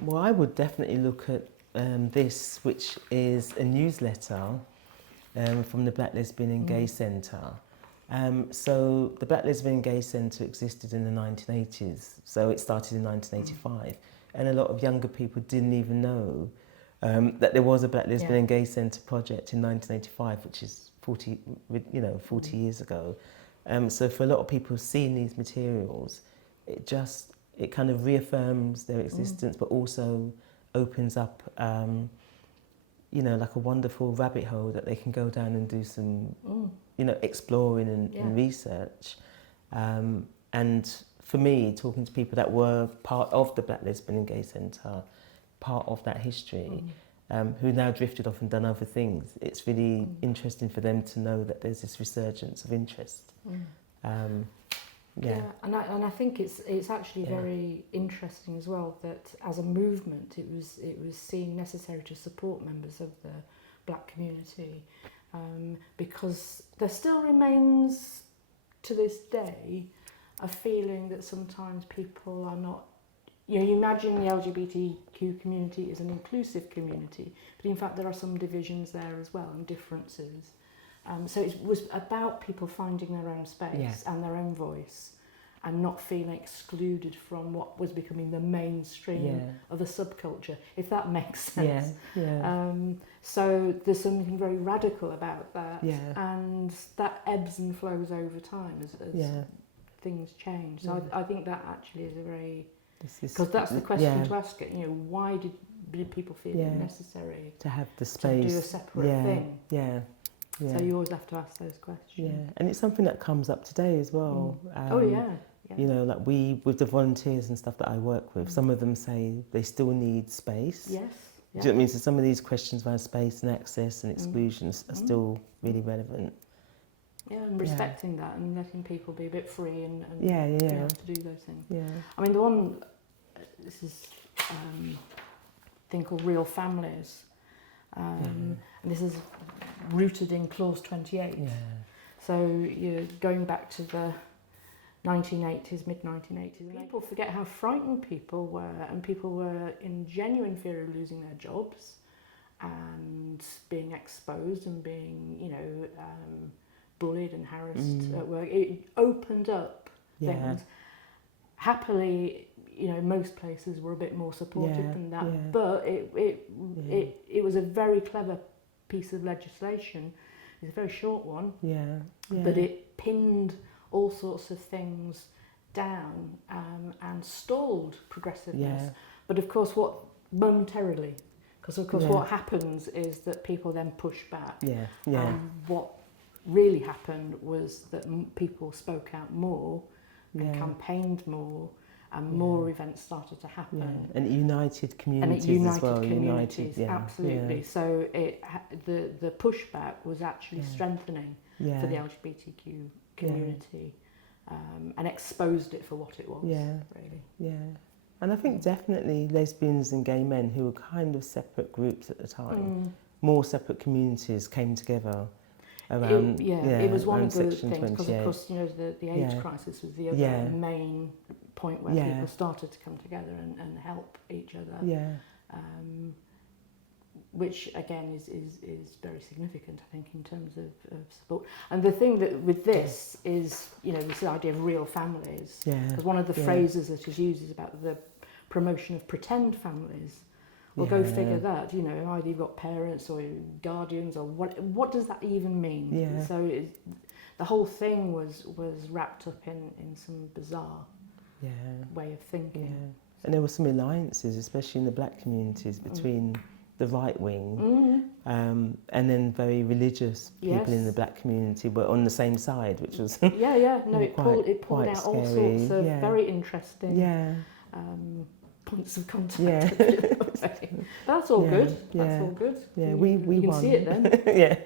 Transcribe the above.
Well, I would definitely look at this, which is a newsletter from the Black Lesbian and Gay Centre. So the Black Lesbian and Gay Centre existed in the 1980s, so it started in 1985, and a lot of younger people didn't even know that there was a Black Lesbian and Gay Centre project in 1985, which is 40 years ago. So for a lot of people seeing these materials, it kind of reaffirms their existence, but also opens up, like a wonderful rabbit hole that they can go down and do some, exploring and research. And for me, talking to people that were part of the Black Lesbian and Gay Centre, part of that history, who now drifted off and done other things, it's really interesting for them to know that there's this resurgence of interest. And I think it's actually very interesting as well that as a movement it was seen necessary to support members of the Black community, because there still remains to this day a feeling that sometimes people are not, you imagine the LGBTQ community is an inclusive community, but in fact there are some divisions there as well and differences. So it was about people finding their own space and their own voice and not feeling excluded from what was becoming the mainstream of the subculture, if that makes sense. So there's something very radical about that, and that ebbs and flows over time as things change. So I think that actually is a very... Because that's the question to ask, why did people feel it necessary to have the space to do a separate thing? Yeah. So you always have to ask those questions. Yeah, and it's something that comes up today as well. Like with the volunteers and stuff that I work with, some of them say they still need space. Yes. Do you know what I mean? So some of these questions around space and access and exclusions are still really relevant. Yeah, and respecting that and letting people be a bit free and be able to do those things. Yeah. I mean, this is a thing called Real Families. And this is rooted in Clause 28. Yeah. So you're going back to the 1980s, mid-1980s. People forget how frightened people were, and people were in genuine fear of losing their jobs and being exposed and being, bullied and harassed at work. It opened up things. Happily, most places were a bit more supportive than that, but it was a very clever piece of legislation. It's a very short one, but it pinned all sorts of things down and stalled progressiveness. But of course, momentarily, because of course what happens is that people then push back. And what really happened was that people spoke out more and campaigned more, and more events started to happen. And it united communities as well. Communities, absolutely. So the pushback was actually strengthening for the LGBTQ community, and exposed it for what it was, really. And I think definitely lesbians and gay men, who were kind of separate groups at the time, more separate communities came together around it was one of the Section things, because of 28. course the AIDS crisis was the other main point where people started to come together and help each other, which again is very significant, I think, in terms of support. And the thing that with this is, this idea of real families, because one of the phrases that is used is about the promotion of pretend families. Well, go figure that, either you've got parents or guardians, or what does that even mean? So the whole thing was wrapped up in some bizarre way of thinking. And there were some alliances, especially in the Black communities, between the right wing and then very religious people in the Black community were on the same side, which was it pulled out all sorts of very interesting points of contact. That's all good. That's all good. Yeah, we you can won. see it then.